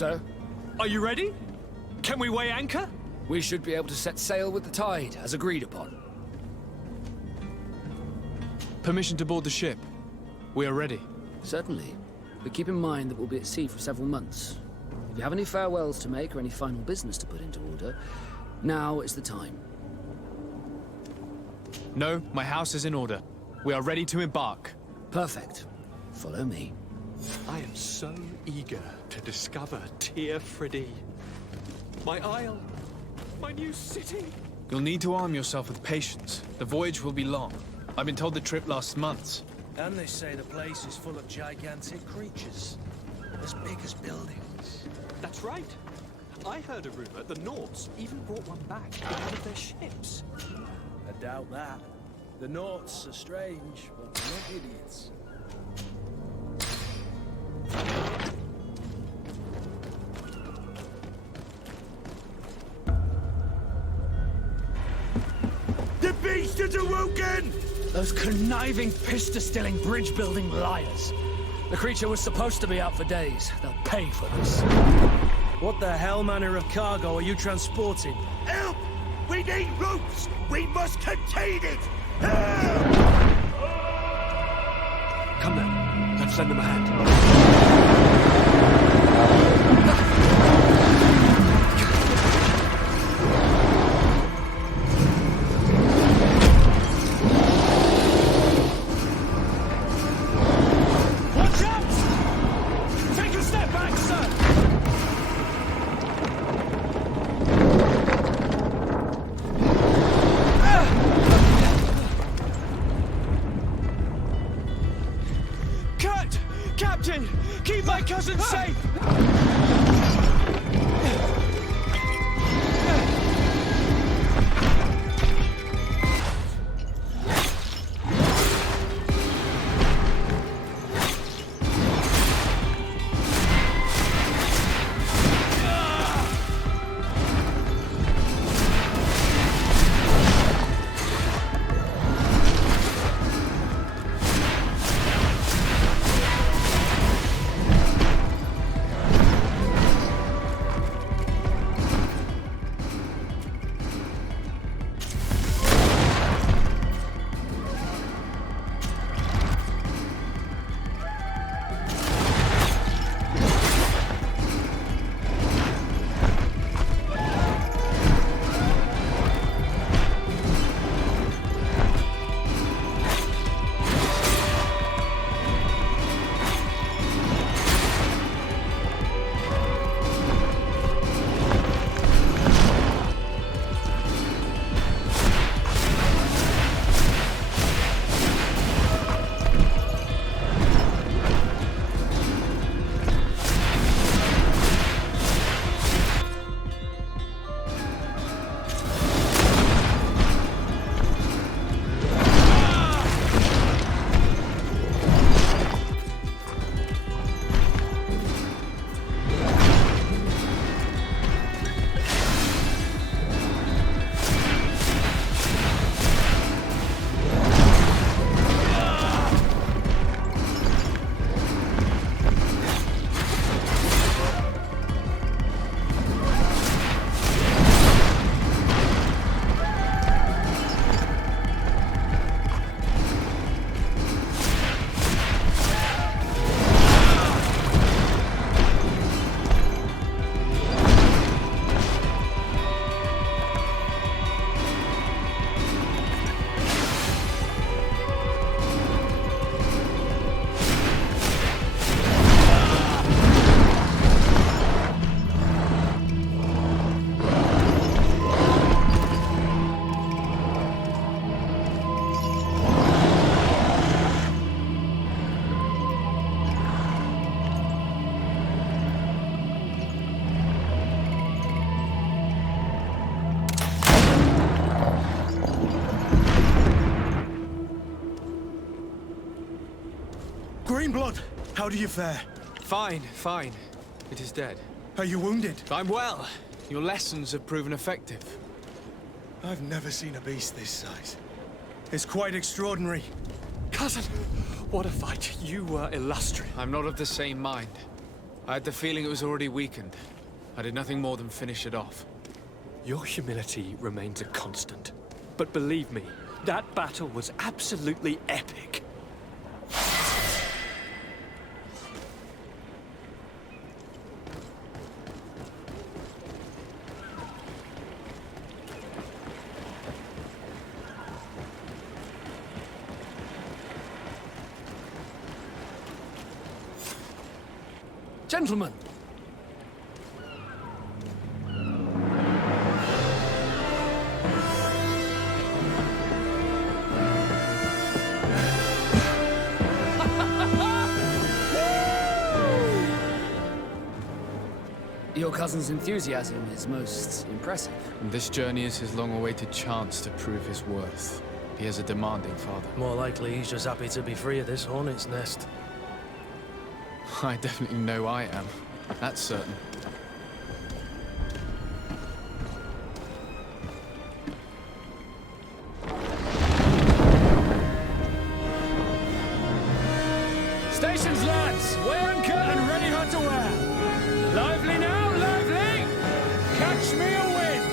sir. Are you ready? Can we weigh anchor? We should be able to set sail with the tide, as agreed upon. Permission to board the ship. We are ready. Certainly. But keep in mind that we'll be at sea for several months. If you have any farewells to make or any final business to put into order, now is the time. No, my house is in order. We are ready to embark. Perfect. Follow me. I am so eager to discover Tyr Friddy. My isle, my new city. You'll need to arm yourself with patience. The voyage will be long. I've been told the trip lasts months. And they say the place is full of gigantic creatures, as big as buildings. That's right. I heard a rumor the Nords even brought one back in one of their ships. I doubt that. The Nords are strange, but they're not idiots. The beast has awoken! Those conniving, pista-stilling, bridge-building liars. The creature was supposed to be out for days. They'll pay for this. What the hell manner of cargo are you transporting? Help! We need ropes! We must contain it! Help! Come then. Let's lend them a hand. Watch out! Take a step back, sir! Cut! Captain! Keep my cousin safe! Greenblood, how do you fare? Fine, fine. It is dead. Are you wounded? I'm well. Your lessons have proven effective. I've never seen a beast this size. It's quite extraordinary. Cousin, what a fight. You were illustrious. I'm not of the same mind. I had the feeling it was already weakened. I did nothing more than finish it off. Your humility remains a constant. But believe me, that battle was absolutely epic. Gentlemen! Your cousin's enthusiasm is most impressive. And this journey is his long-awaited chance to prove his worth. He has a demanding father. More likely he's just happy to be free of this hornet's nest. I definitely know I am. That's certain. Stations, lads! Weigh anchor and ready her to wear! Lively now, lively! Catch me a wind!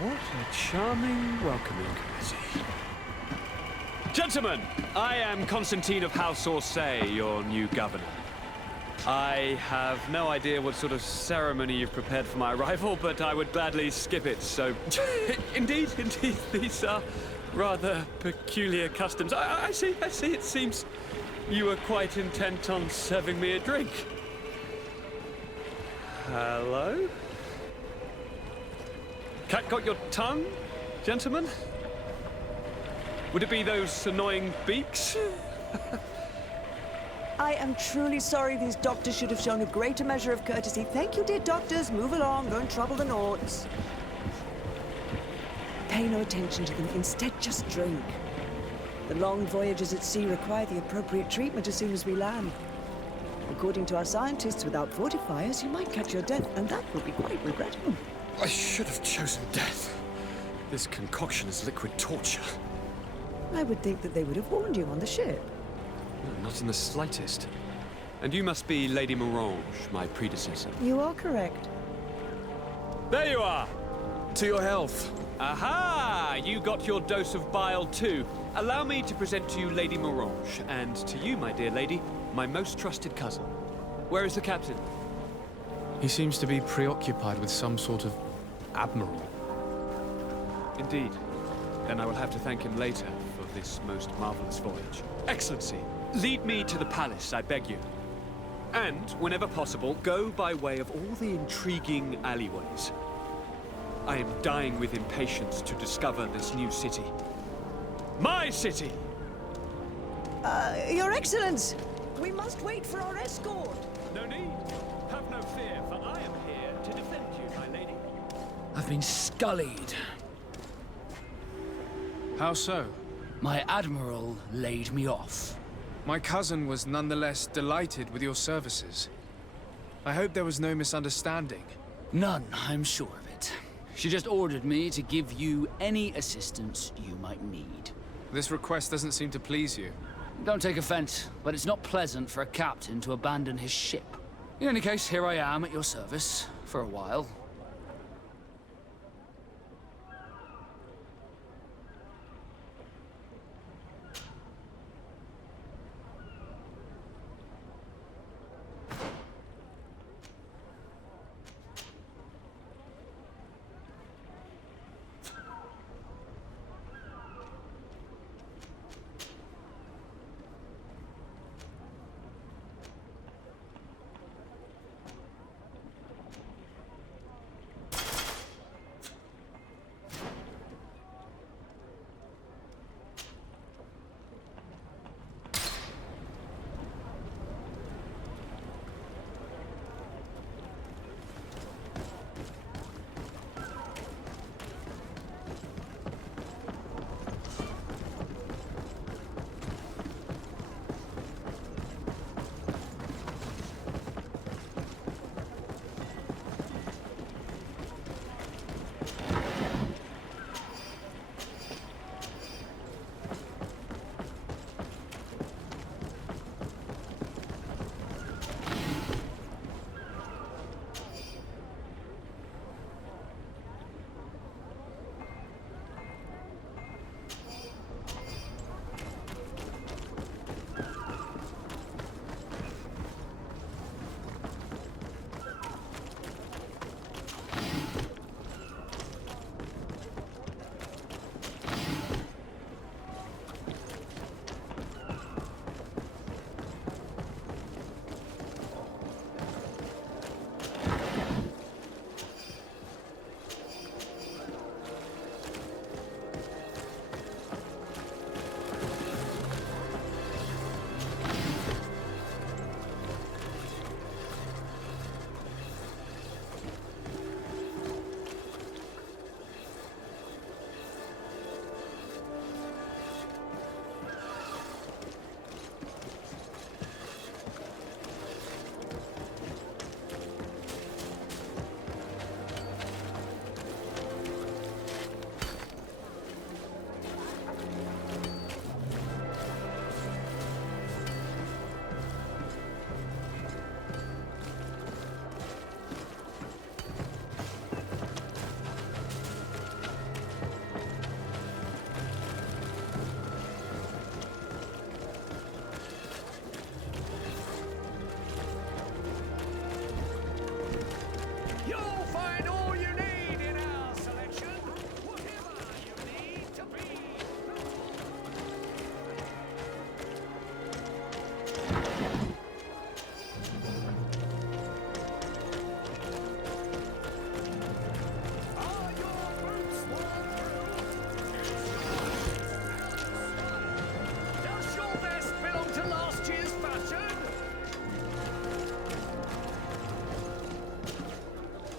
What a charming welcoming committee. Gentlemen, I am Constantine of House Orsay, your new governor. I have no idea what sort of ceremony you've prepared for my arrival, but I would gladly skip it, so... Indeed, these are rather peculiar customs. I see, it seems you were quite intent on serving me a drink. Hello? Cat got your tongue, gentlemen? Would it be those annoying beaks? I am truly sorry. These doctors should have shown a greater measure of courtesy. Thank you, dear doctors. Move along. Don't trouble the Nords. Pay no attention to them. Instead, just drink. The long voyages at sea require the appropriate treatment as soon as we land. According to our scientists, without fortifiers, you might catch your death, and that would be quite regrettable. I should have chosen death. This concoction is liquid torture. I would think that they would have warned you on the ship. Not in the slightest. And you must be Lady Morange, my predecessor. You are correct. There you are! To your health. Aha! You got your dose of bile too. Allow me to present to you Lady Morange, and to you, my dear lady, my most trusted cousin. Where is the captain? He seems to be preoccupied with some sort of admiral. Indeed. Then I will have to thank him later for this most marvelous voyage. Excellency, lead me to the palace, I beg you. And, whenever possible, go by way of all the intriguing alleyways. I am dying with impatience to discover this new city. My city! Your Excellence! We must wait for our escort! No need. Have no fear, for I am here to defend you, my lady. I've been scullied. How so? My admiral laid me off. My cousin was nonetheless delighted with your services. I hope there was no misunderstanding. None, I'm sure of it. She just ordered me to give you any assistance you might need. This request doesn't seem to please you. Don't take offense, but it's not pleasant for a captain to abandon his ship. In any case, here I am at your service, for a while.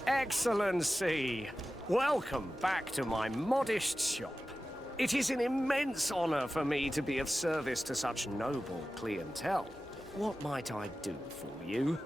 Excellency, welcome back to my modest shop. It is an immense honor for me to be of service to such noble clientele. What might I do for you?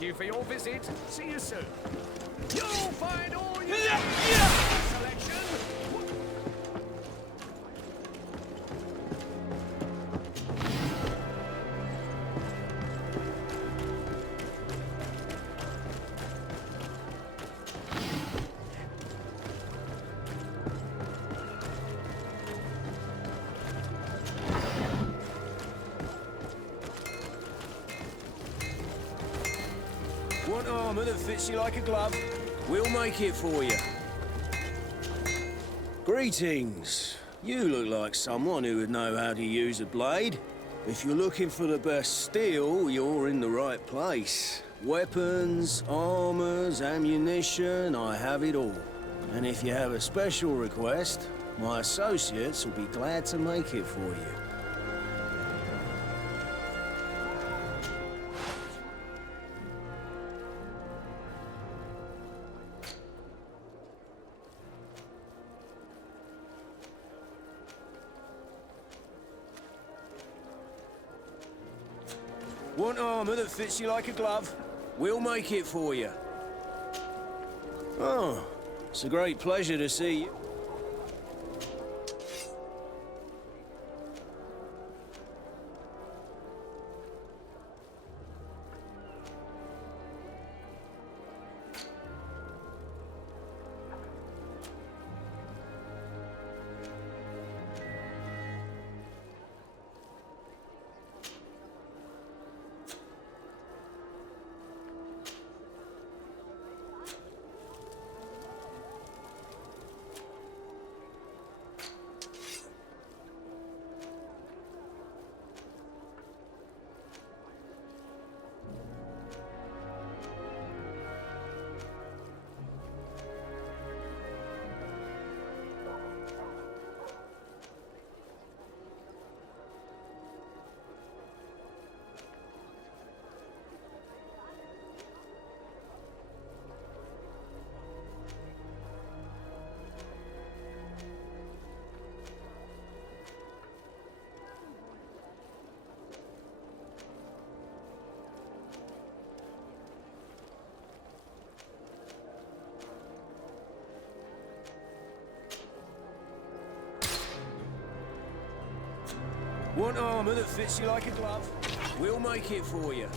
Thank you for your visit. See you soon. You'll find all your selection. Want armor that fits you like a glove? We'll make it for you. Greetings. You look like someone who would know how to use a blade. If you're looking for the best steel, you're in the right place. Weapons, armors, ammunition, I have it all. And if you have a special request, my associates will be glad to make it for you. Want armor that fits you like a glove? We'll make it for you. Oh, it's a great pleasure to see you. Want armor that fits you like a glove? We'll make it for you.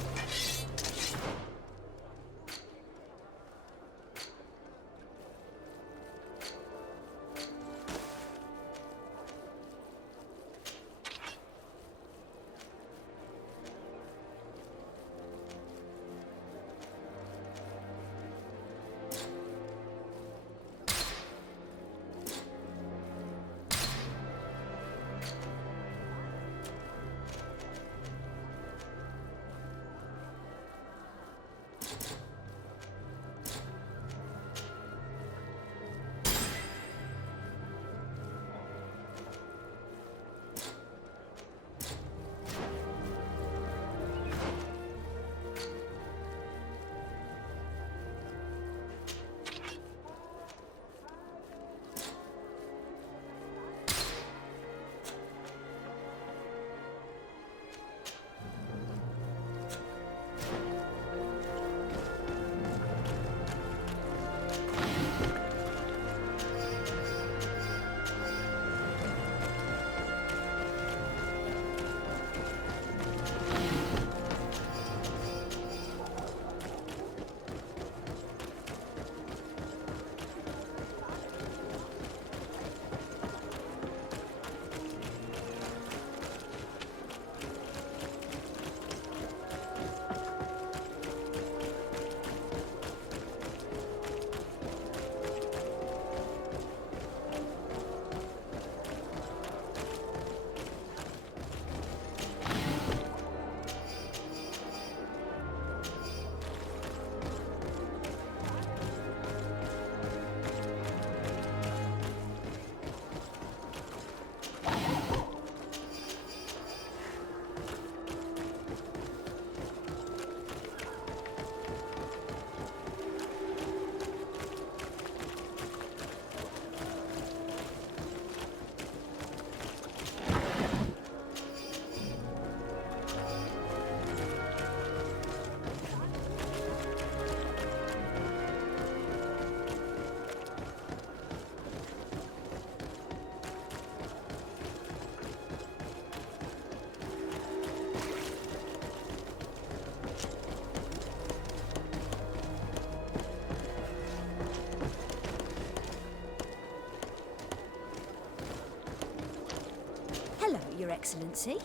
Excellency.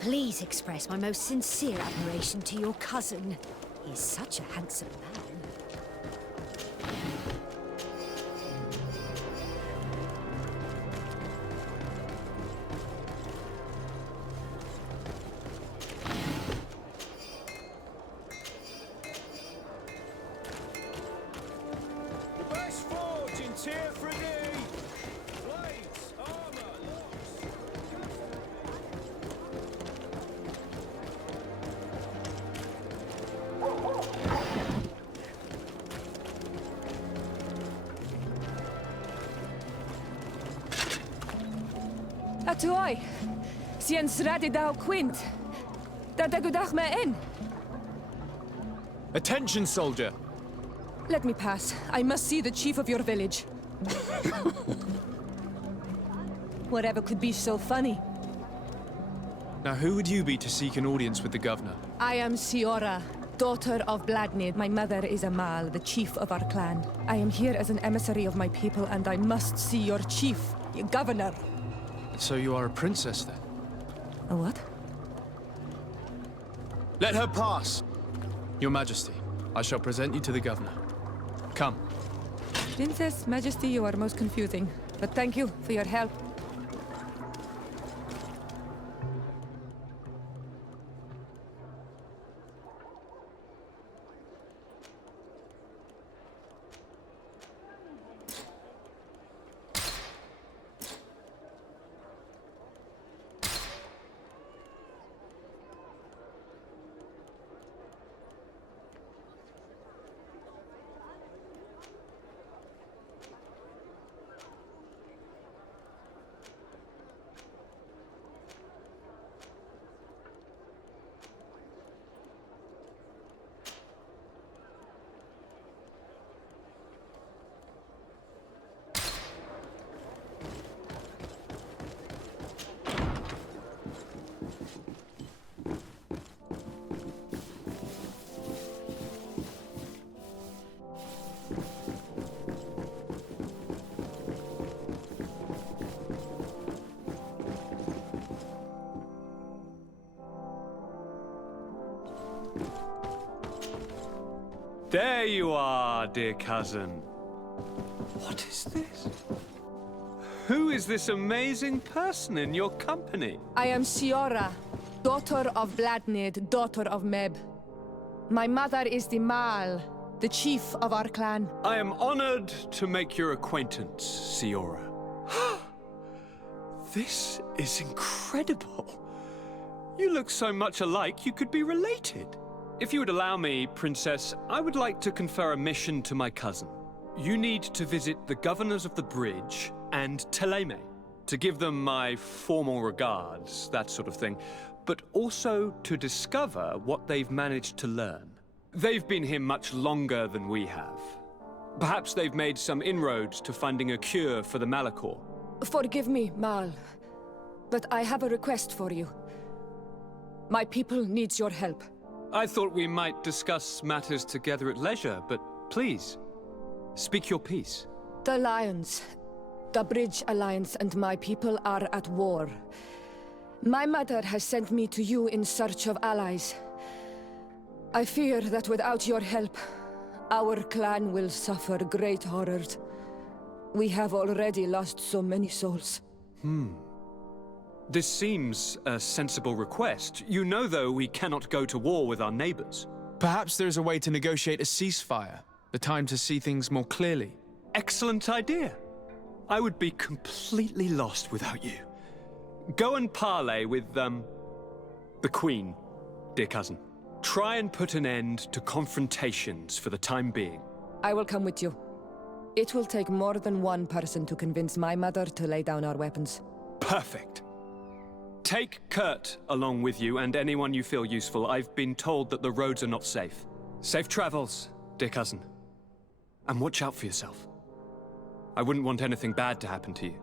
Please express my most sincere admiration to your cousin. He is such a handsome man. Atuoi, sien sradi dau quint. Dadagudach me in. Attention, soldier! Let me pass. I must see the chief of your village. Whatever could be so funny? Now, who would you be to seek an audience with the governor? I am Siora, daughter of Bladnid. My mother is Amal, the chief of our clan. I am here as an emissary of my people, and I must see your chief, your governor. So you are a princess, then? A what? Let her pass! Your Majesty, I shall present you to the governor. Come. Princess, Majesty, you are most confusing. But thank you for your help. There you are, dear cousin. What is this? Who is this amazing person in your company? I am Siora, daughter of Bladnid, daughter of Meb. My mother is the Mal, the chief of our clan. I am honored to make your acquaintance, Siora. This is incredible. You look so much alike you could be related. If you would allow me, Princess, I would like to confer a mission to my cousin. You need to visit the governors of the bridge and Teleme to give them my formal regards, that sort of thing, but also to discover what they've managed to learn. They've been here much longer than we have. Perhaps they've made some inroads to finding a cure for the Malachor. Forgive me, Mal, but I have a request for you. My people needs your help. I thought we might discuss matters together at leisure, but please, speak your piece. The Lions, the Bridge Alliance and my people are at war. My mother has sent me to you in search of allies. I fear that without your help, our clan will suffer great horrors. We have already lost so many souls. This seems a sensible request. You know, though, we cannot go to war with our neighbors. Perhaps there is a way to negotiate a ceasefire. The time to see things more clearly. Excellent idea. I would be completely lost without you. Go and parley with, the Queen, dear cousin. Try and put an end to confrontations for the time being. I will come with you. It will take more than one person to convince my mother to lay down our weapons. Perfect. Take Kurt along with you and anyone you feel useful. I've been told that the roads are not safe. Safe travels, dear cousin. And watch out for yourself. I wouldn't want anything bad to happen to you.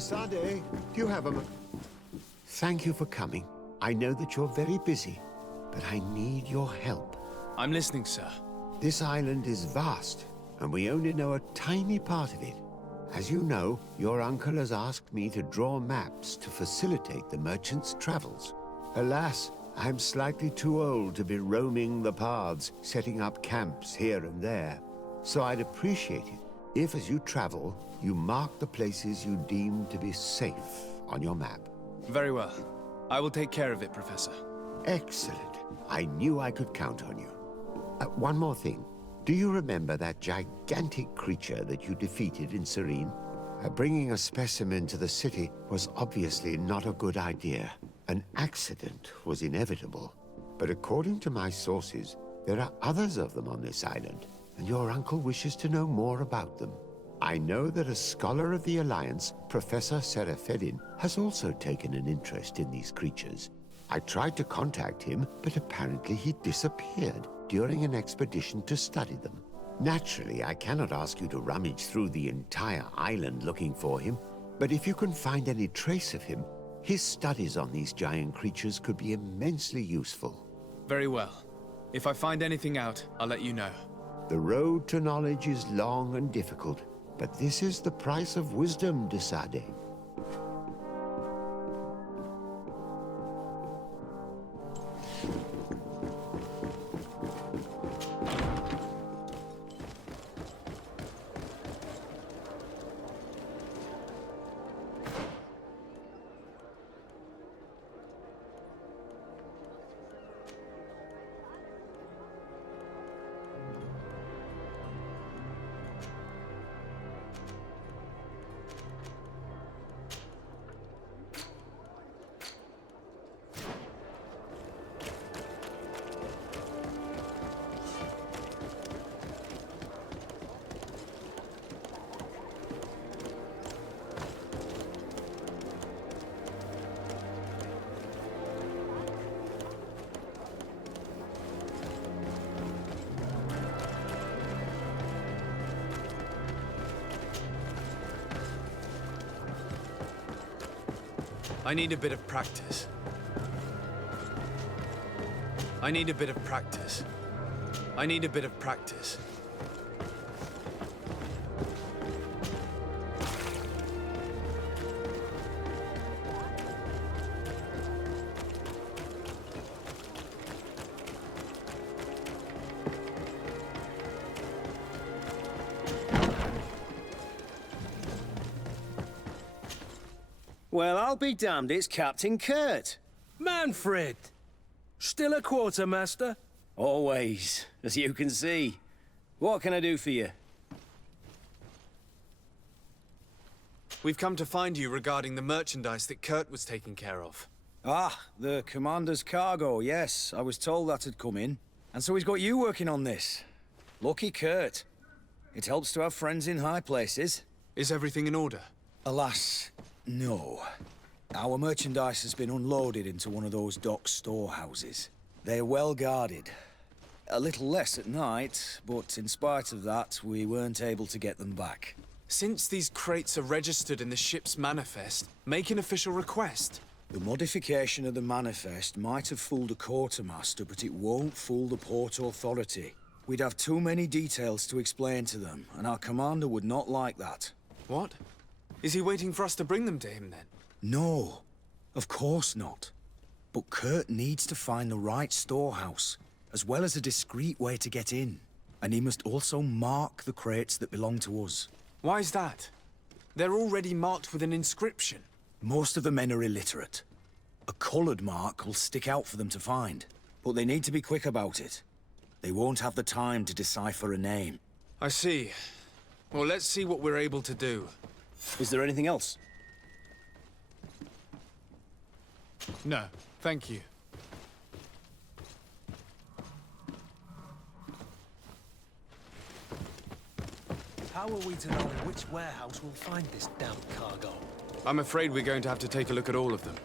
Desade, do you have a... Thank you for coming. I know that you're very busy, but I need your help. I'm listening, sir. This island is vast, and we only know a tiny part of it. As you know, your uncle has asked me to draw maps to facilitate the merchant's travels. Alas, I'm slightly too old to be roaming the paths, setting up camps here and there. So I'd appreciate it if, as you travel, you mark the places you deem to be safe on your map. Very well. I will take care of it, Professor. Excellent. I knew I could count on you. One more thing. Do you remember that gigantic creature that you defeated in Serene? Bringing a specimen to the city was obviously not a good idea. An accident was inevitable. But according to my sources, there are others of them on this island, and your uncle wishes to know more about them. I know that a scholar of the Alliance, Professor Serafedin, has also taken an interest in these creatures. I tried to contact him, but apparently he disappeared during an expedition to study them. Naturally, I cannot ask you to rummage through the entire island looking for him, but if you can find any trace of him, his studies on these giant creatures could be immensely useful. Very well. If I find anything out, I'll let you know. The road to knowledge is long and difficult, but this is the price of wisdom, Desade. I need a bit of practice. I need a bit of practice. I need a bit of practice. Well, I'll be damned, it's Captain Kurt. Manfred! Still a quartermaster? Always, as you can see. What can I do for you? We've come to find you regarding the merchandise that Kurt was taking care of. Ah, the commander's cargo, yes. I was told that had come in. And so he's got you working on this. Lucky Kurt. It helps to have friends in high places. Is everything in order? Alas, no. Our merchandise has been unloaded into one of those dock storehouses. They're well guarded. A little less at night, but in spite of that, we weren't able to get them back. Since these crates are registered in the ship's manifest, make an official request. The modification of the manifest might have fooled a quartermaster, but it won't fool the Port Authority. We'd have too many details to explain to them, and our commander would not like that. What? Is he waiting for us to bring them to him, then? No, of course not. But Kurt needs to find the right storehouse, as well as a discreet way to get in. And he must also mark the crates that belong to us. Why is that? They're already marked with an inscription. Most of the men are illiterate. A colored mark will stick out for them to find, but they need to be quick about it. They won't have the time to decipher a name. I see. Well, let's see what we're able to do. Is there anything else? No, thank you. How are we to know in which warehouse we'll find this damn cargo? I'm afraid we're going to have to take a look at all of them.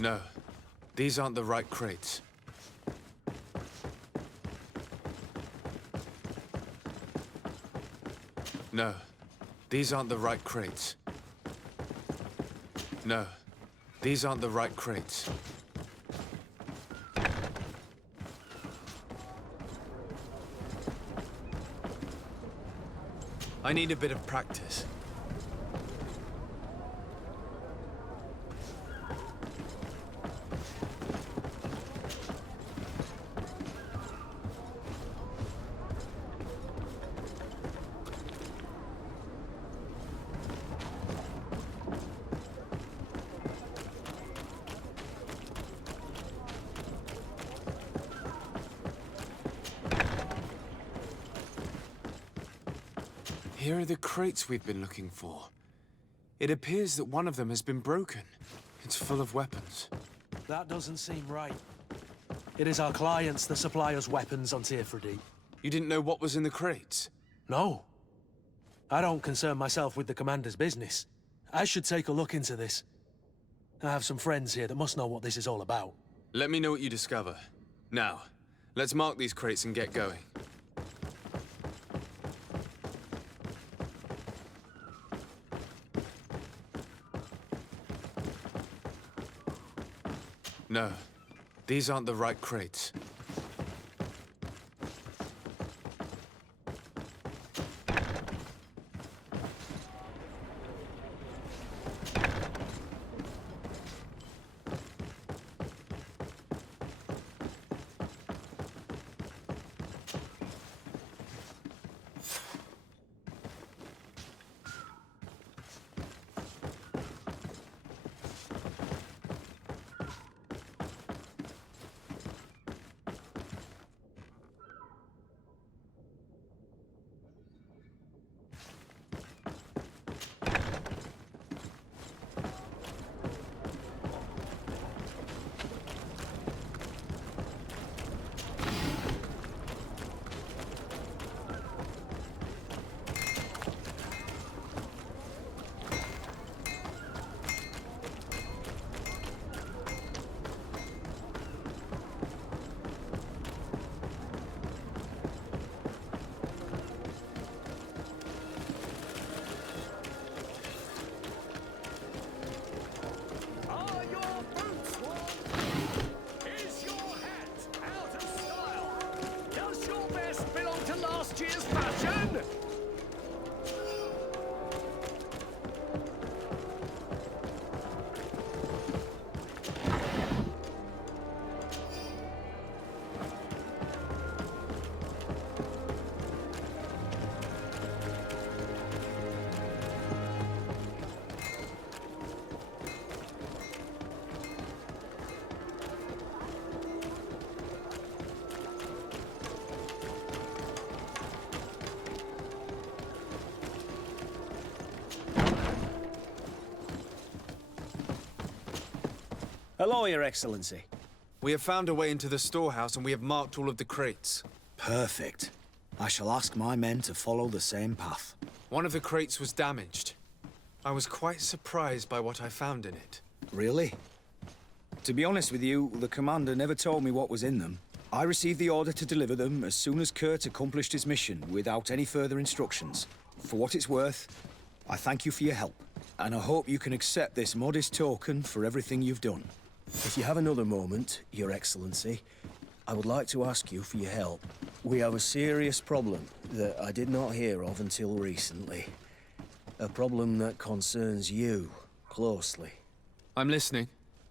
No, these aren't the right crates. No, these aren't the right crates. No, these aren't the right crates. I need a bit of practice. Here are the crates we've been looking for. It appears that one of them has been broken. It's full of weapons. That doesn't seem right. It is our clients that supply us weapons on Tifredi. You didn't know what was in the crates? No. I don't concern myself with the commander's business. I should take a look into this. I have some friends here that must know what this is all about. Let me know what you discover. Now, let's mark these crates and get going. No, these aren't the right crates. Hello, Your Excellency. We have found a way into the storehouse and we have marked all of the crates. Perfect. I shall ask my men to follow the same path. One of the crates was damaged. I was quite surprised by what I found in it. Really? To be honest with you, the commander never told me what was in them. I received the order to deliver them as soon as Kurt accomplished his mission, without any further instructions. For what it's worth, I thank you for your help, and I hope you can accept this modest token for everything you've done. If you have another moment, Your Excellency, I would like to ask you for your help. We have a serious problem that I did not hear of until recently. A problem that concerns you closely. I'm listening.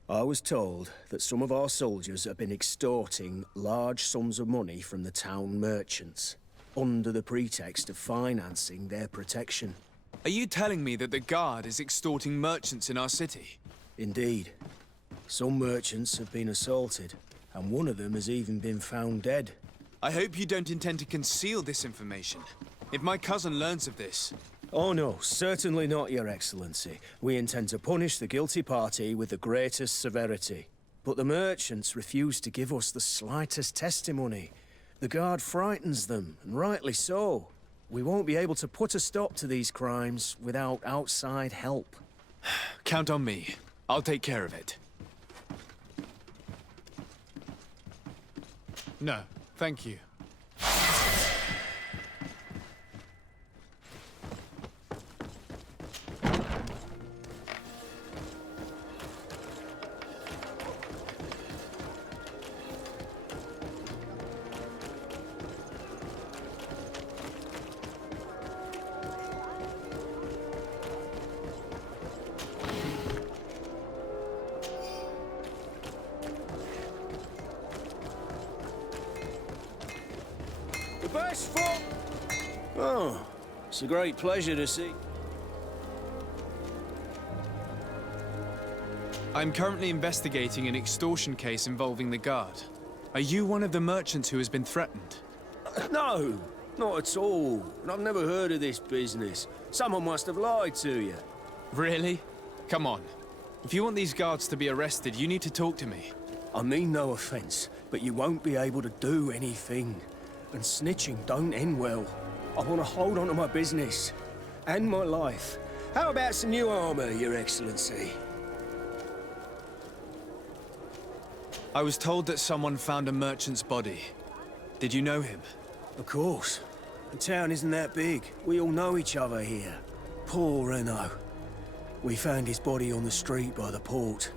I was told that some of our soldiers have been extorting large sums of money from the town merchants, under the pretext of financing their protection. Are you telling me that the Guard is extorting merchants in our city? Indeed. Some merchants have been assaulted, and one of them has even been found dead. I hope you don't intend to conceal this information. If my cousin learns of this... Oh no, certainly not, Your Excellency. We intend to punish the guilty party with the greatest severity. But the merchants refuse to give us the slightest testimony. The Guard frightens them, and rightly so. We won't be able to put a stop to these crimes without outside help. Count on me. I'll take care of it. No, thank you. The best for... Oh, it's a great pleasure to see. I'm currently investigating an extortion case involving the guard. Are you one of the merchants who has been threatened? No, not at all. And I've never heard of this business. Someone must have lied to you. Really? Come on. If you want these guards to be arrested, you need to talk to me. I mean no offense, but you won't be able to do anything. And snitching don't end well. I want to hold on to my business. And my life. How about some new armor, Your Excellency? I was told that someone found a merchant's body. Did you know him? Of course. The town isn't that big. We all know each other here. Poor Renault. We found his body on the street by the port.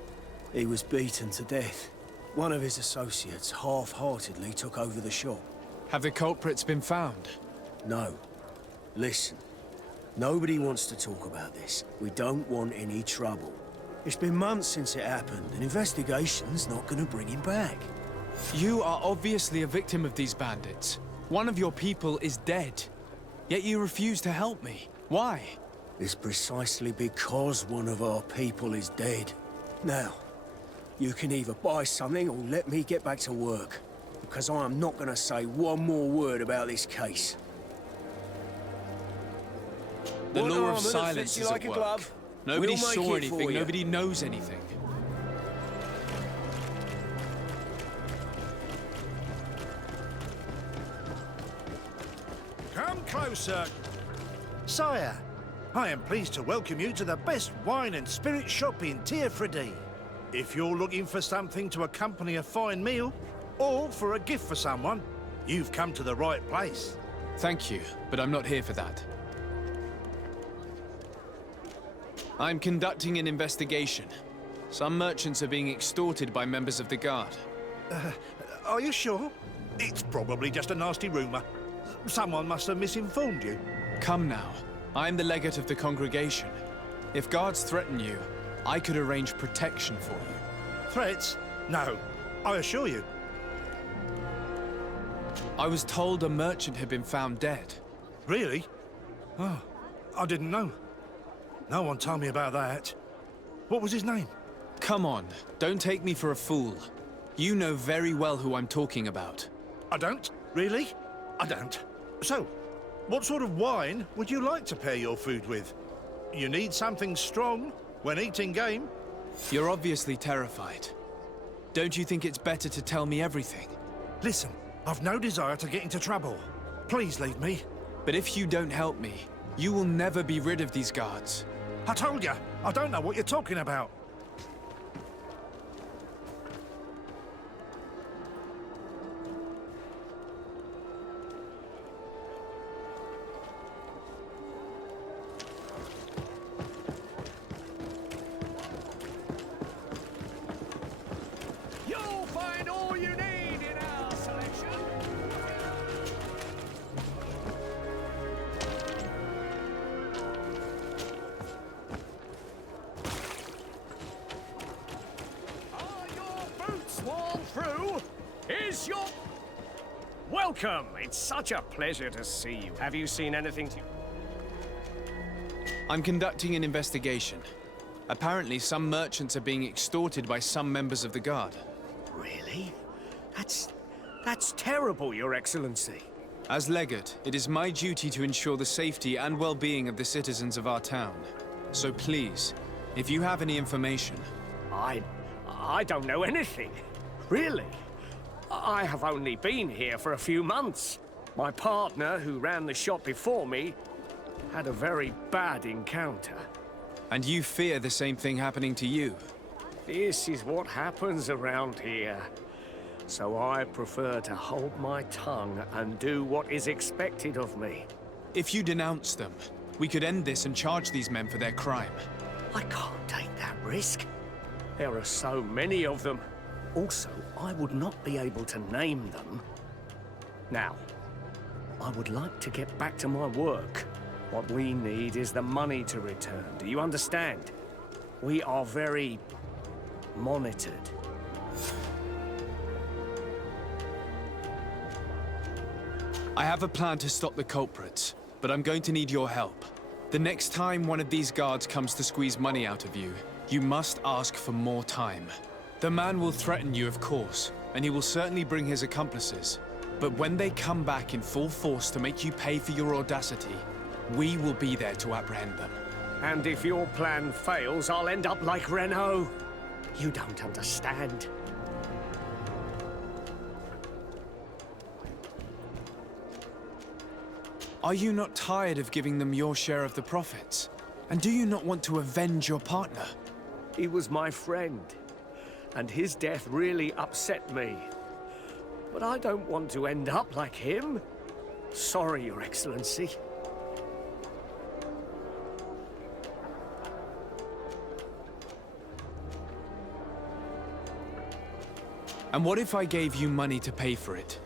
He was beaten to death. One of his associates half-heartedly took over the shop. Have the culprits been found? No. Listen. Nobody wants to talk about this. We don't want any trouble. It's been months since it happened. An investigation's not gonna bring him back. You are obviously a victim of these bandits. One of your people is dead. Yet you refuse to help me. Why? It's precisely because one of our people is dead. Now, you can either buy something or let me get back to work. Because I am not gonna say one more word about this case. The What law armor of that silence fits you is like at a work. glove? Nobody We'll make saw it for anything, you. nobody knows anything. Come closer. Sire, I am pleased to welcome you to the best wine and spirit shop in Tearfredy. If you're looking for something to accompany a fine meal, or for a gift for someone, you've come to the right place. Thank you, but I'm not here for that. I'm conducting an investigation. Some merchants are being extorted by members of the guard. Are you sure? It's probably just a nasty rumor. Someone must have misinformed you. Come now. I'm the legate of the congregation. If guards threaten you, I could arrange protection for you. Threats? No, I assure you. I was told a merchant had been found dead. Really? Oh, I didn't know. No one told me about that. What was his name? Come on, don't take me for a fool. You know very well who I'm talking about. I don't? Really? I don't. So, what sort of wine would you like to pair your food with? You need something strong when eating game? You're obviously terrified. Don't you think it's better to tell me everything? Listen, I've no desire to get into trouble. Please leave me. But if you don't help me, you will never be rid of these guards. I told you, I don't know what you're talking about. You'll find all you need in our selection. Are your boots worn through? Is your... Welcome! It's such a pleasure to see you. Have you seen anything to... I'm conducting an investigation. Apparently, some merchants are being extorted by some members of the guard. Really? That's terrible, Your Excellency. As legate, it is my duty to ensure the safety and well-being of the citizens of our town. So please, if you have any information... I don't know anything. Really? I have only been here for a few months. My partner, who ran the shop before me, had a very bad encounter. And you fear the same thing happening to you? This is what happens around here. So I prefer to hold my tongue and do what is expected of me. If you denounce them, we could end this and charge these men for their crime. I can't take that risk. There are so many of them. Also, I would not be able to name them. Now, I would like to get back to my work. What we need is the money to return. Do you understand? We are very monitored. I have a plan to stop the culprits, but I'm going to need your help. The next time one of these guards comes to squeeze money out of you, you must ask for more time. The man will threaten you, of course, and he will certainly bring his accomplices. But when they come back in full force to make you pay for your audacity, we will be there to apprehend them. And if your plan fails, I'll end up like Renault. You don't understand. Are you not tired of giving them your share of the profits? And do you not want to avenge your partner? He was my friend, and his death really upset me. But I don't want to end up like him. Sorry, Your Excellency. And what if I gave you money to pay for it?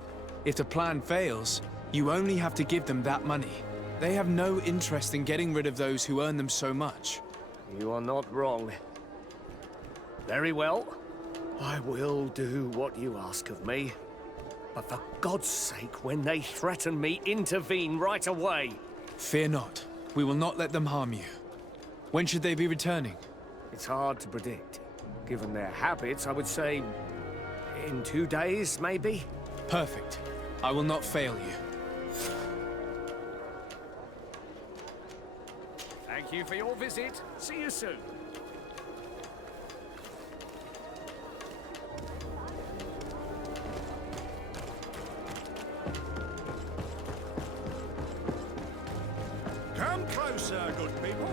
If the plan fails, you only have to give them that money. They have no interest in getting rid of those who earn them so much. You are not wrong. Very well. I will do what you ask of me. But for God's sake, when they threaten me, intervene right away. Fear not. We will not let them harm you. When should they be returning? It's hard to predict. Given their habits, I would say in 2 days, maybe? Perfect. I will not fail you. Thank you for your visit. See you soon. Come closer, good people.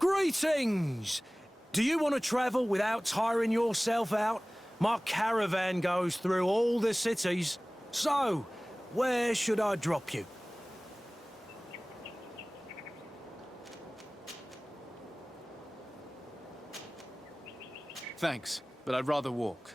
Greetings! Do you want to travel without tiring yourself out? My caravan goes through all the cities. So, where should I drop you? Thanks, but I'd rather walk.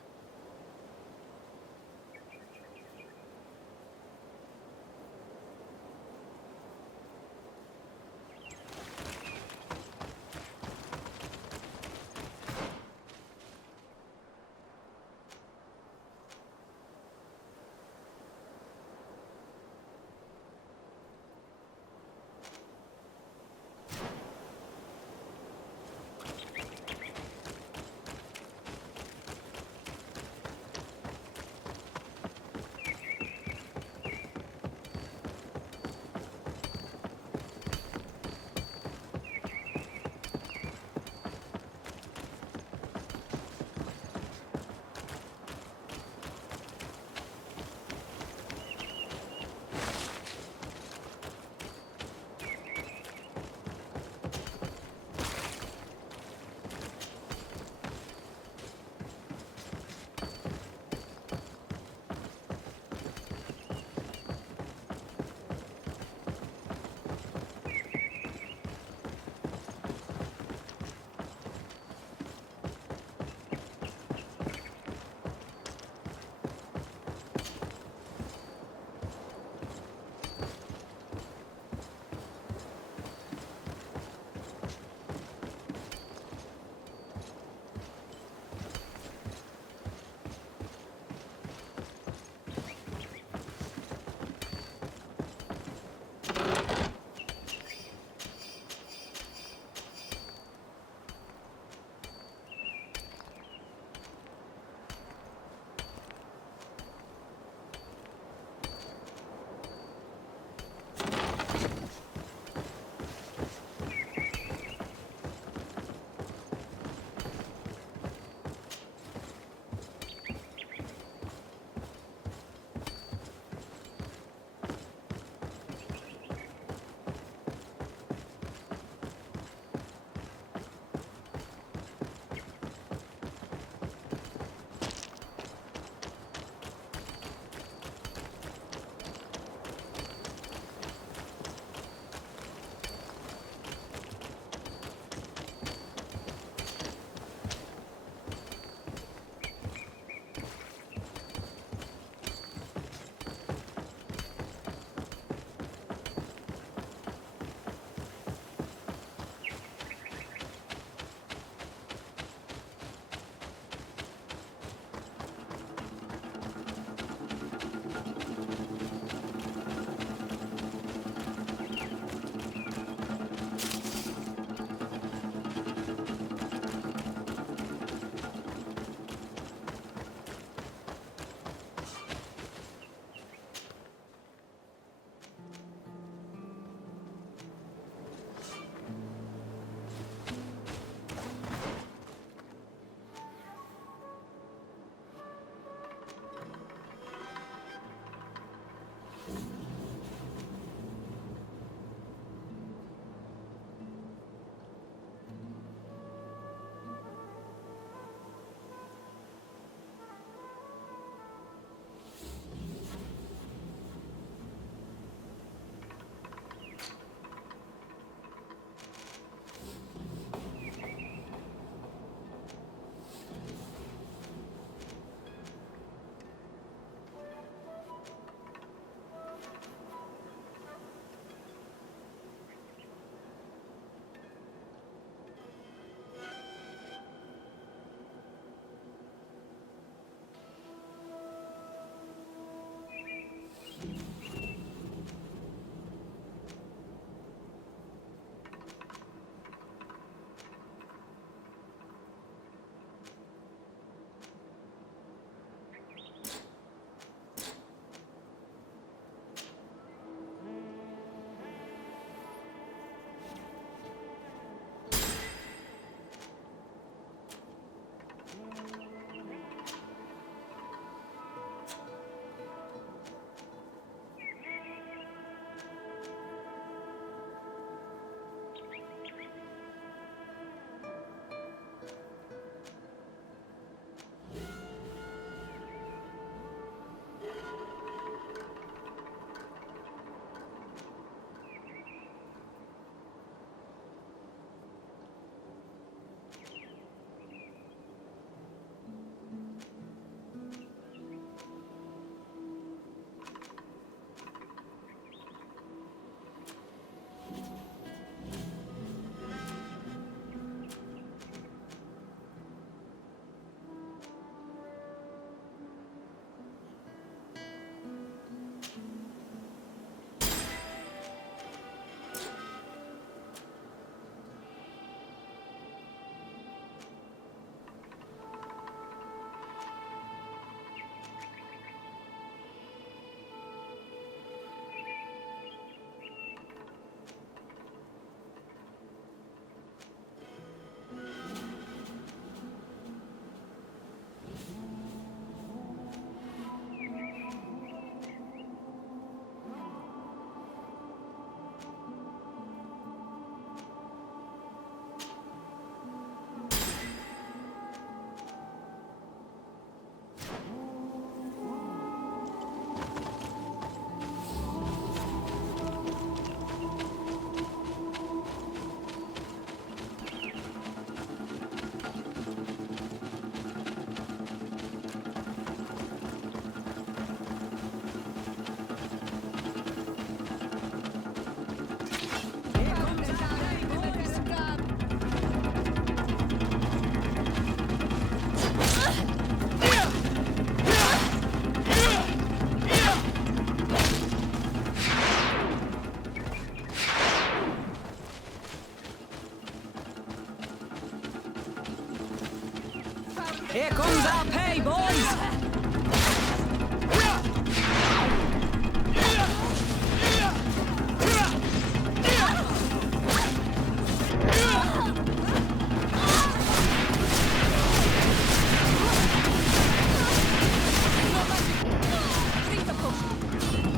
Here comes our pay, boys!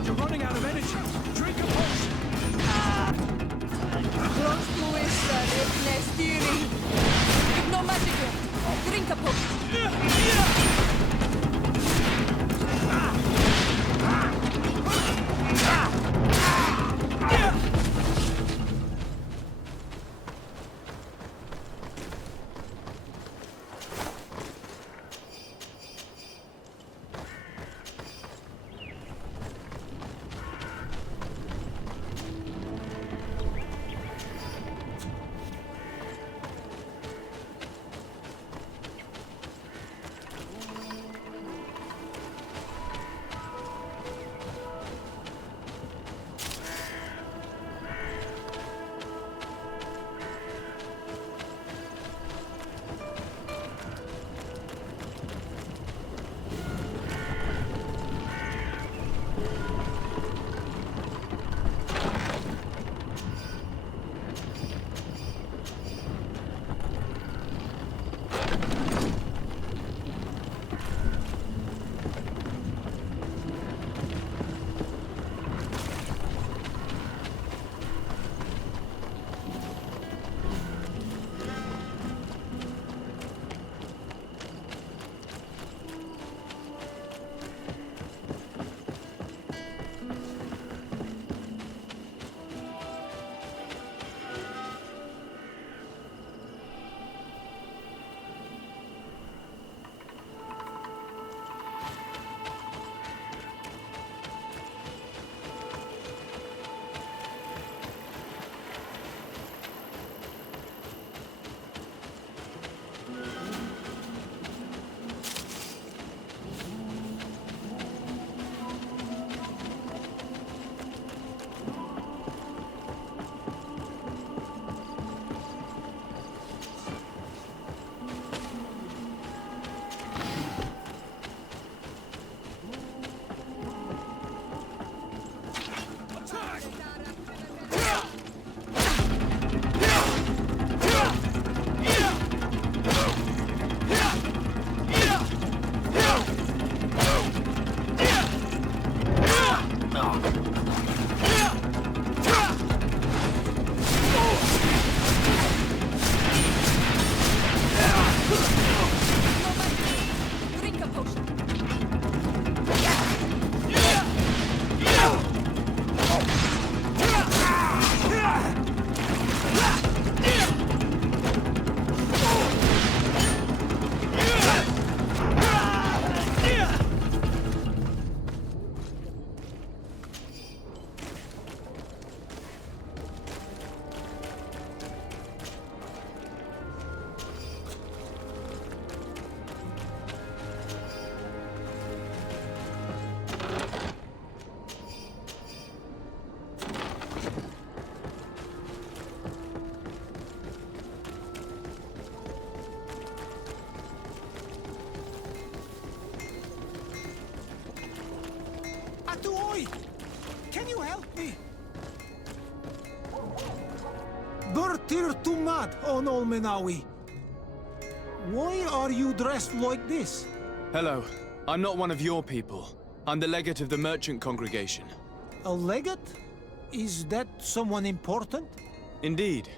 You're running out of energy. Drink a potion. Drink a potion. Oi! Can you help me? Bertir Tumad on Olmenawi. Why are you dressed like this? Hello. I'm not one of your people. I'm the legate of the merchant congregation. A legate? Is that someone important? Indeed.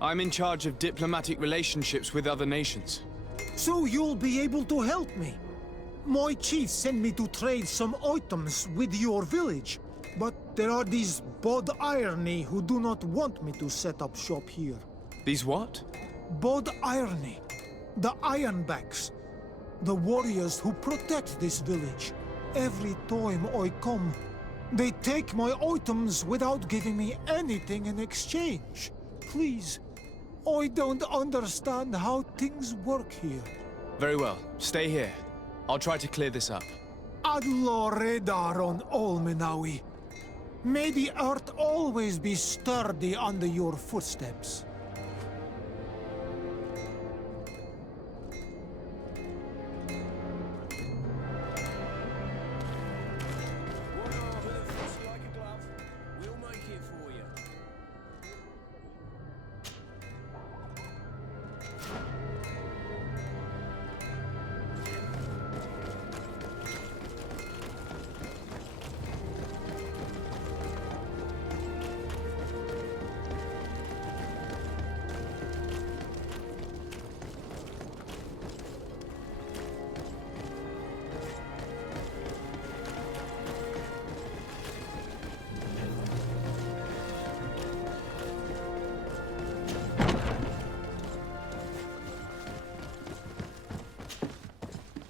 I'm in charge of diplomatic relationships with other nations. So you'll be able to help me. My chief sent me to trade some items with your village, but there are these Bod Irony who do not want me to set up shop here. These what? Bod Irony. The Ironbacks. The warriors who protect this village. Every time I come, they take my items without giving me anything in exchange. Please, I don't understand how things work here. Very well. Stay here. I'll try to clear this up. Adlo Redar on Olmenawi. May the earth always be sturdy under your footsteps.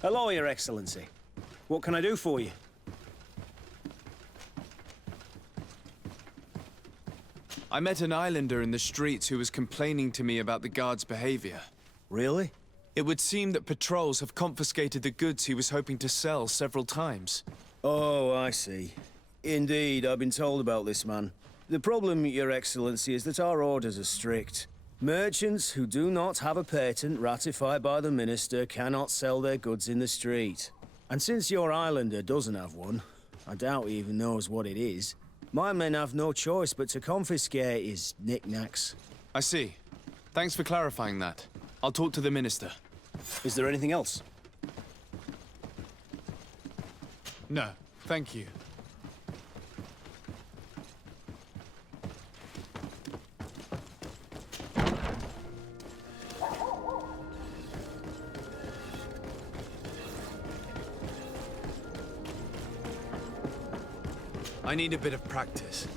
Hello, Your Excellency. What can I do for you? I met an islander in the streets who was complaining to me about the guard's behavior. Really? It would seem that patrols have confiscated the goods he was hoping to sell several times. Oh, I see. Indeed, I've been told about this man. The problem, Your Excellency, is that our orders are strict. Merchants who do not have a patent ratified by the Minister cannot sell their goods in the street. And since your islander doesn't have one, I doubt he even knows what it is, my men have no choice but to confiscate his knickknacks. I see. Thanks for clarifying that. I'll talk to the Minister. Is there anything else? No, thank you. I need a bit of practice.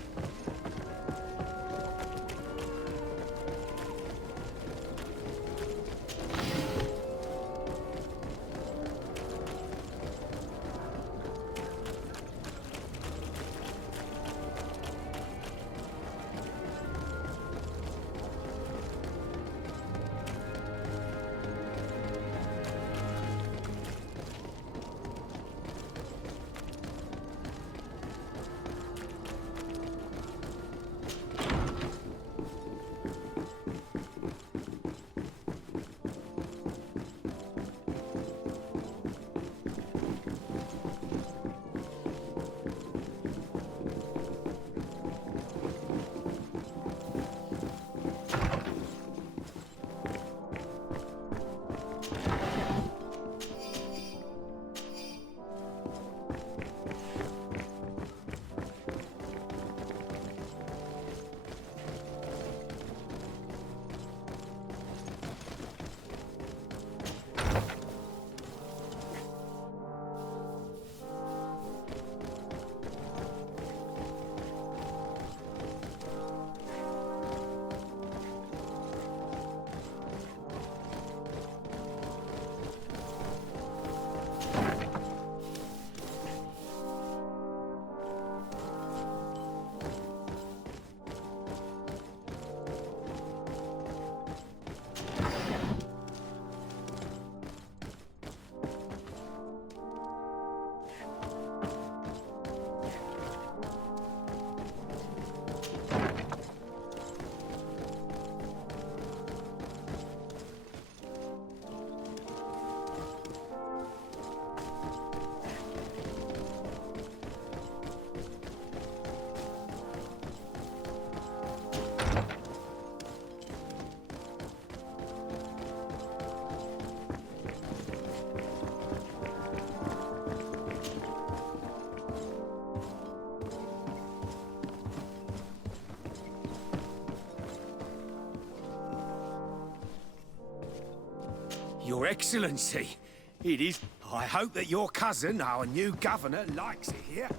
Your Excellency, it is. I hope that your cousin, our new governor, likes it here.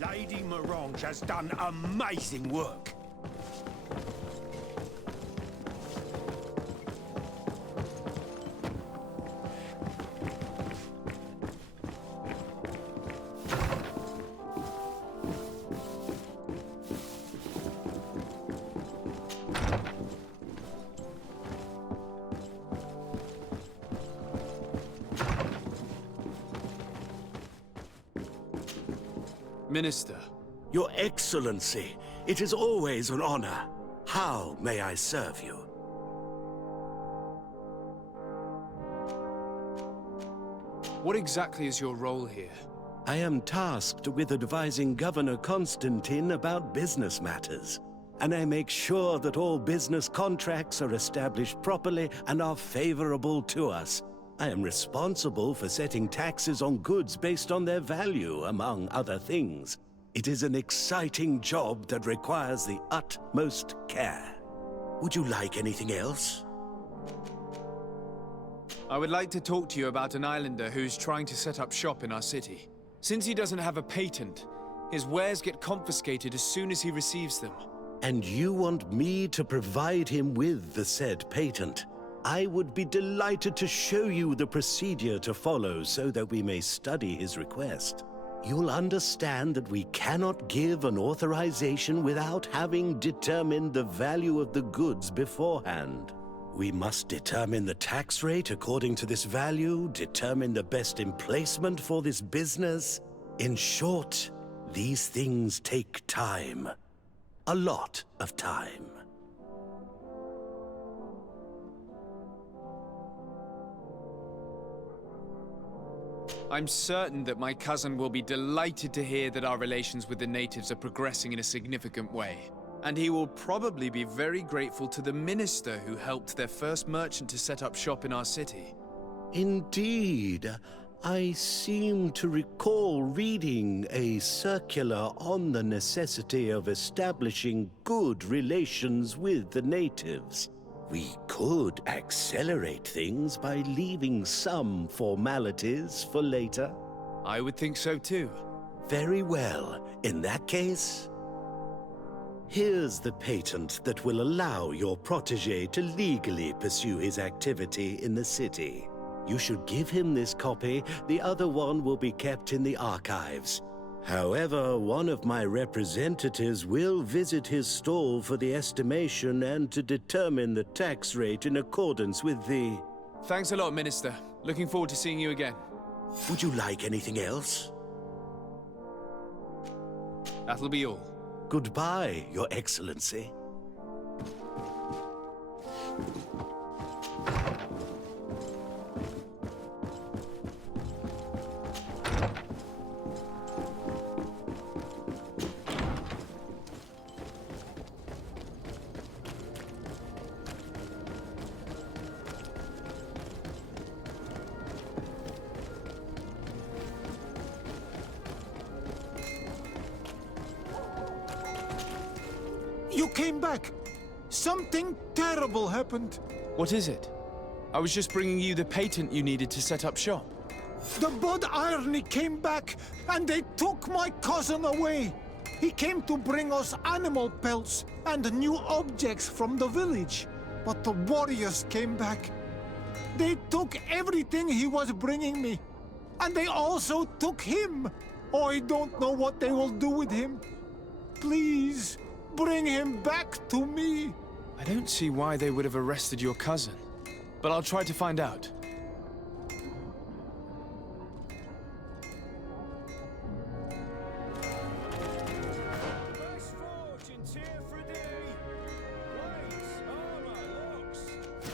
Lady Morange has done amazing work. Minister. Your Excellency, it is always an honor. How may I serve you? What exactly is your role here? I am tasked with advising Governor Constantine about business matters. And I make sure that all business contracts are established properly and are favorable to us. I am responsible for setting taxes on goods based on their value, among other things. It is an exciting job that requires the utmost care. Would you like anything else? I would like to talk to you about an islander who's trying to set up shop in our city. Since he doesn't have a patent, his wares get confiscated as soon as he receives them. And you want me to provide him with the said patent? I would be delighted to show you the procedure to follow so that we may study his request. You'll understand that we cannot give an authorization without having determined the value of the goods beforehand. We must determine the tax rate according to this value, determine the best emplacement for this business. In short, these things take time. A lot of time. I'm certain that my cousin will be delighted to hear that our relations with the natives are progressing in a significant way. And he will probably be very grateful to the minister who helped their first merchant to set up shop in our city. Indeed. I seem to recall reading a circular on the necessity of establishing good relations with the natives. We could accelerate things by leaving some formalities for later. I would think so too. Very well. In that case, here's the patent that will allow your protege to legally pursue his activity in the city. You should give him this copy. The other one will be kept in the archives. However, one of my representatives will visit his stall for the estimation and to determine the tax rate in accordance with the... Thanks a lot, Minister. Looking forward to seeing you again. Would you like anything else? That'll be all. Goodbye, Your Excellency. You came back! Something terrible happened. What is it? I was just bringing you the patent you needed to set up shop. The Bud Irony came back, and they took my cousin away. He came to bring us animal pelts and new objects from the village. But the warriors came back. They took everything he was bringing me. And they also took him. I don't know what they will do with him. Please, bring him back to me. I don't see why they would have arrested your cousin, but I'll try to find out.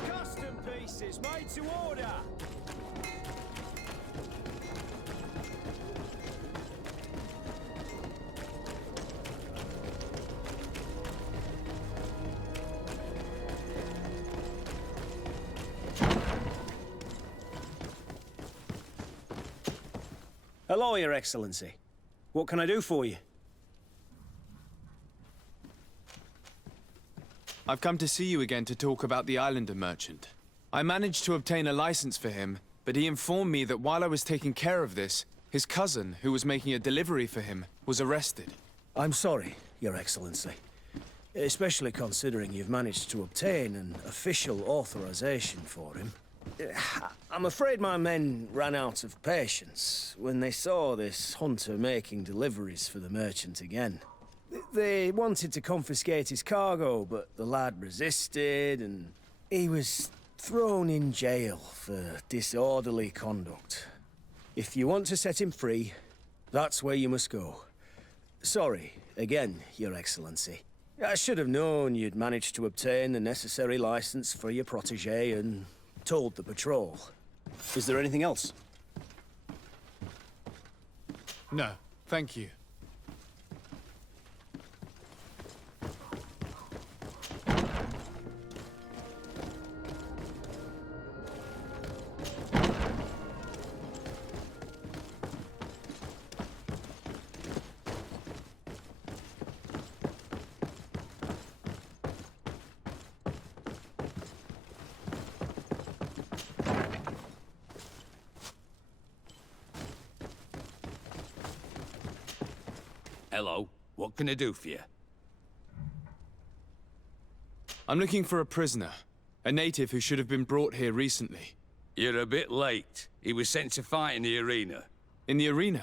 Custom pieces made to order. Hello, Your Excellency. What can I do for you? I've come to see you again to talk about the Islander merchant. I managed to obtain a license for him, but he informed me that while I was taking care of this, his cousin, who was making a delivery for him, was arrested. I'm sorry, Your Excellency. Especially considering you've managed to obtain an official authorization for him. I'm afraid my men ran out of patience when they saw this hunter making deliveries for the merchant again. They wanted to confiscate his cargo, but the lad resisted, and he was thrown in jail for disorderly conduct. If you want to set him free, that's where you must go. Sorry, again, Your Excellency. I should have known you'd managed to obtain the necessary license for your protege and told the patrol. Is there anything else? No, thank you. Hello, what can I do for you? I'm looking for a prisoner, A native who should have been brought here recently. You're a bit late. He was sent to fight in the arena. In the arena?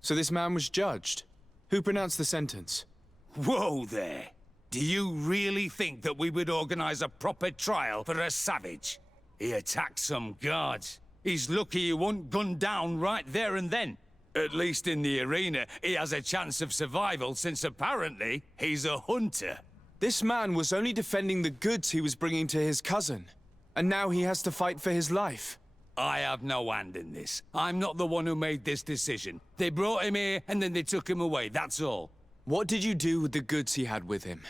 So this man was judged? Who pronounced the sentence? Whoa there! Do you really think that we would organize a proper trial for a savage? He attacked some guards. He's lucky he wasn't gunned down right there and then. At least in the arena, he has a chance of survival since apparently he's a hunter. This man was only defending the goods he was bringing to his cousin. And now he has to fight for his life. I have no hand in this. I'm not the one who made this decision. They brought him here and then they took him away, that's all. What did you do with the goods he had with him?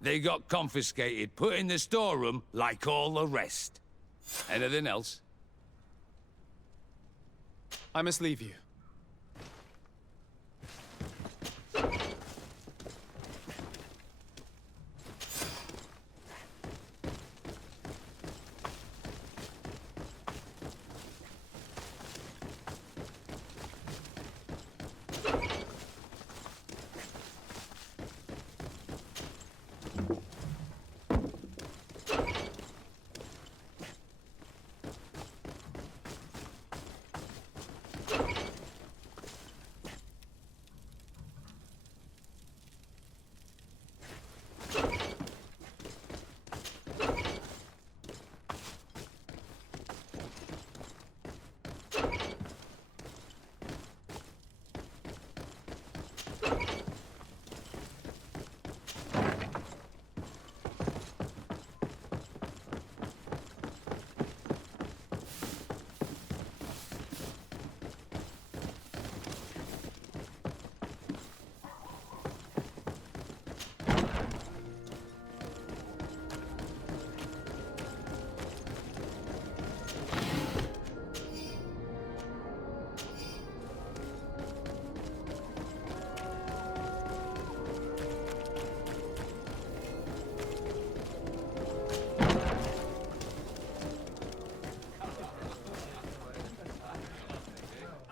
They got confiscated, put in the storeroom like all the rest. Anything else? I must leave you.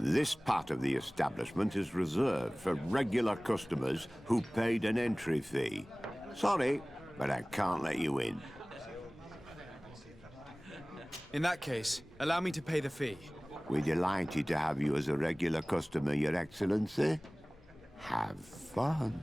This part of the establishment is reserved for regular customers who paid an entry fee. Sorry, but I can't let you in. In that case, allow me to pay the fee. We're delighted to have you as a regular customer, Your Excellency. Have fun.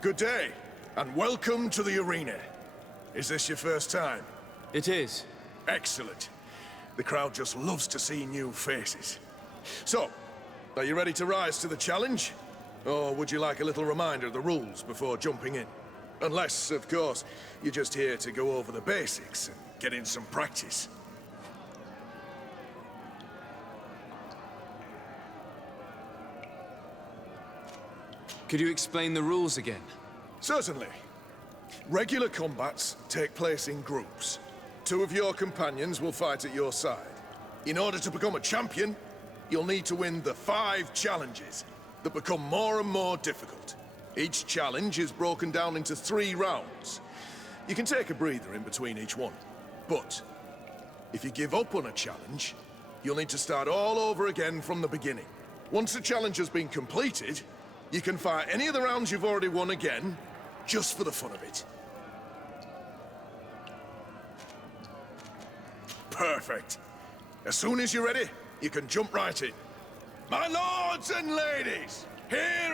Good day, and welcome to the arena. Is this your first time? It is. Excellent. The crowd just loves to see new faces. So, are you ready to rise to the challenge? Or would you like a little reminder of the rules before jumping in? Unless, of course, you're just here to go over the basics and get in some practice. Could you explain the rules again? Certainly. Regular combats take place in groups. 2 of your companions will fight at your side. In order to become a champion, you'll need to win the 5 challenges that become more and more difficult. Each challenge is broken down into 3 rounds. You can take a breather in between each one. But if you give up on a challenge, you'll need to start all over again from the beginning. Once the challenge has been completed, you can fight any of the rounds you've already won again, just for the fun of it. Perfect. As soon as you're ready, you can jump right in. My lords and ladies, here